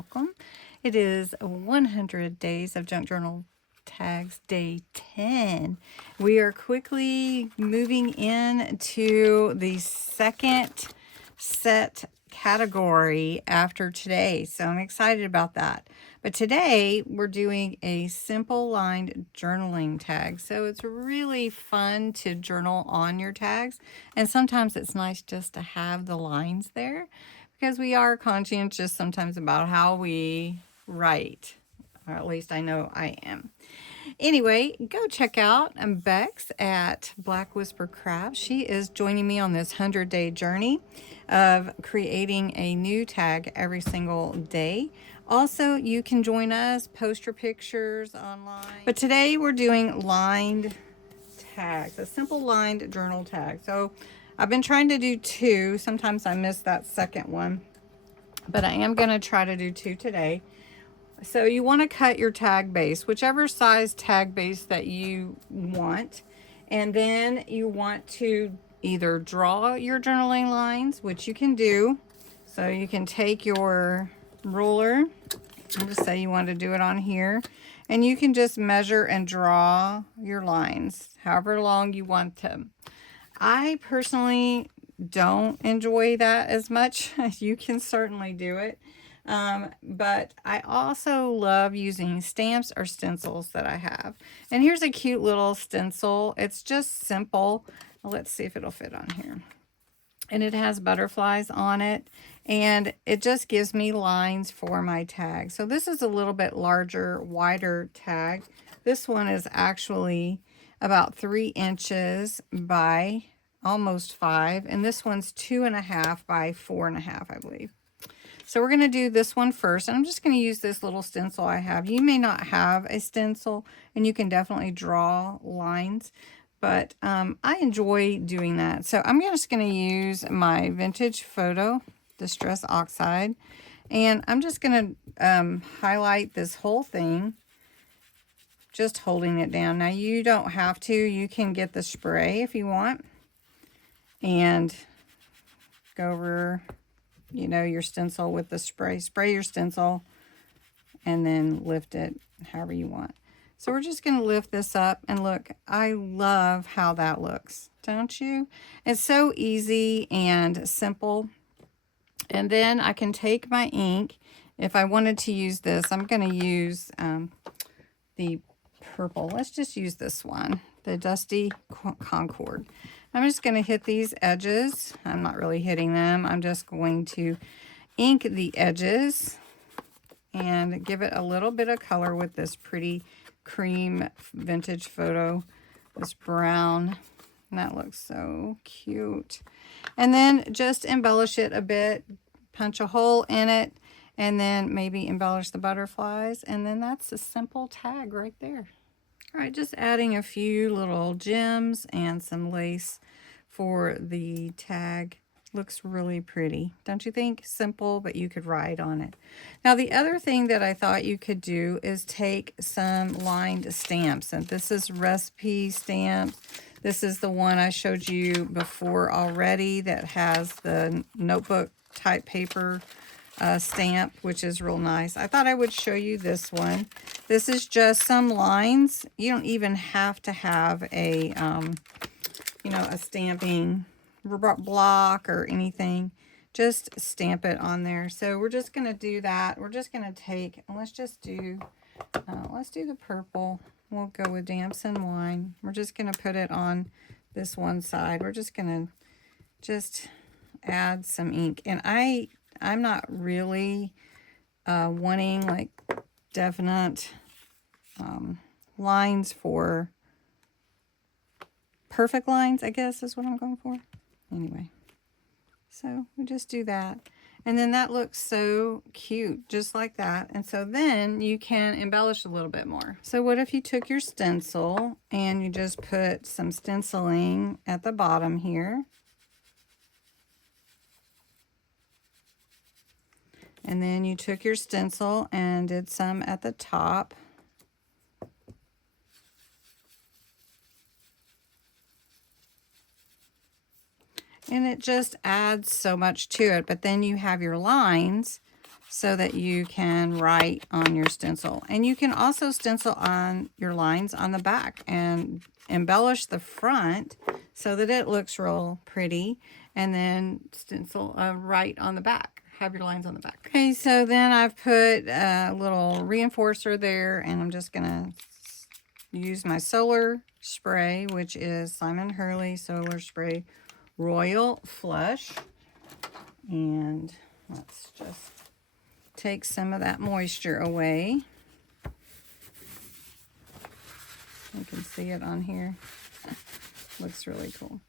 welcome. It is 100 days of junk journal tags, day 10. We are quickly moving into the second set category after today, so I'm excited about that. But today we're doing a simple lined journaling tag, so it's really fun to journal on your tags, and sometimes it's nice just to have the lines there because we are conscientious sometimes about how we write, or at least I know I am. Anyway, go check out Bexx at Black Whisper Crafts. She is joining me on this 100-day journey of creating a new tag every single day. Also, you can join us, post your pictures online. But today we're doing lined tags, a simple lined journal tag. So I've been trying to do 2. Sometimes I miss that second one, but I am going to try to do 2 today. So you want to cut your tag base, whichever size tag base that you want. And then you want to either draw your journaling lines, which you can do. So you can take your ruler, and just say you want to do it on here. And you can just measure and draw your lines, however long you want them. I personally don't enjoy that as much. You can certainly do it. But I also love using stamps or stencils that I have. And here's a cute little stencil. It's just simple. Let's see if it'll fit on here. And it has butterflies on it. And it just gives me lines for my tag. So this is a little bit larger, wider tag. This one is actually about 3 inches by almost 5. And this one's 2.5 by 4.5, I believe. So we're going to do this one first, and I'm just going to use this little stencil I have. You may not have a stencil, and you can definitely draw lines, but I enjoy doing that. So I'm just going to use my Vintage Photo Distress Oxide, and I'm just going to highlight this whole thing, just holding it down. Now, you don't have to. You can get the spray if you want, and go over, you know, your stencil with the spray. Spray your stencil and then lift it however you want. So we're just going to lift this up, and look, I love how that looks, don't you? It's so easy and simple. And then I can take my ink. If I wanted to use this, I'm going to use the purple. Let's just use this one, the Dusty Concord. I'm just going to hit these edges. I'm not really hitting them. I'm just going to ink the edges and give it a little bit of color with this pretty cream Vintage Photo, this brown. And that looks so cute. And then just embellish it a bit, punch a hole in it, and then maybe embellish the butterflies. And then that's a simple tag right there. All right, just adding a few little gems and some lace for the tag. Looks really pretty, don't you think? Simple, but you could write on it. Now, the other thing that I thought you could do is take some lined stamps. And this is recipe stamps. This is the one I showed you before already that has the notebook type paper stamp, which is real nice. I thought I would show you this one. This is just some lines. You don't even have to have a, you know, a stamping block or anything. Just stamp it on there. So we're just going to do that. We're just going to take, let's do the purple. We'll go with Damson Wine. We're just going to put it on this one side. We're just going to just add some ink. And I'm not really wanting like definite lines for perfect lines, I guess is what I'm going for. Anyway, so we just do that. And then that looks so cute, just like that. And so then you can embellish a little bit more. So what if you took your stencil and you just put some stenciling at the bottom here. And then you took your stencil and did some at the top. And it just adds so much to it. But then you have your lines so that you can write on your stencil. And you can also stencil on your lines on the back and embellish the front so that it looks real pretty, and then stencil right on the back. Have your lines on the back. Okay, so then I've put a little reinforcer there, and I'm just gonna use my solar spray, which is Simon Hurley Solar Spray Royal Flush. And let's just take some of that moisture away. You can see it on here. Looks really cool.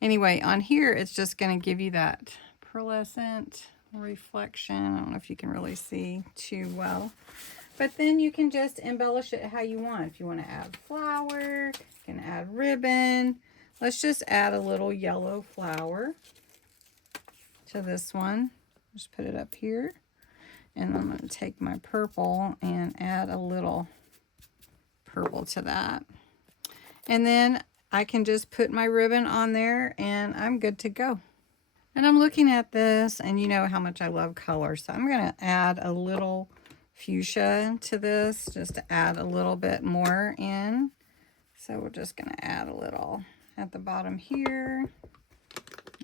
Anyway, on here, it's just going to give you that pearlescent reflection. I don't know if you can really see too well. But then you can just embellish it how you want. If you want to add flower, you can add ribbon. Let's just add a little yellow flower to this one. Just put it up here. And I'm going to take my purple and add a little purple to that. And then I can just put my ribbon on there and I'm good to go. And I'm looking at this, and you know how much I love color. So I'm going to add a little fuchsia to this, just to add a little bit more in. So we're just going to add a little at the bottom here,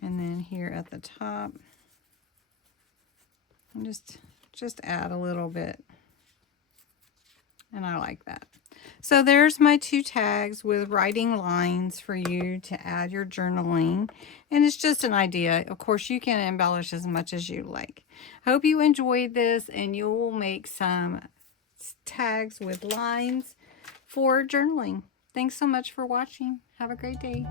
and then here at the top. And just add a little bit. And I like that. So there's my 2 tags with writing lines for you to add your journaling. And it's just an idea. Of course, you can embellish as much as you like. I hope you enjoyed this, and you will make some tags with lines for journaling. Thanks so much for watching. Have a great day.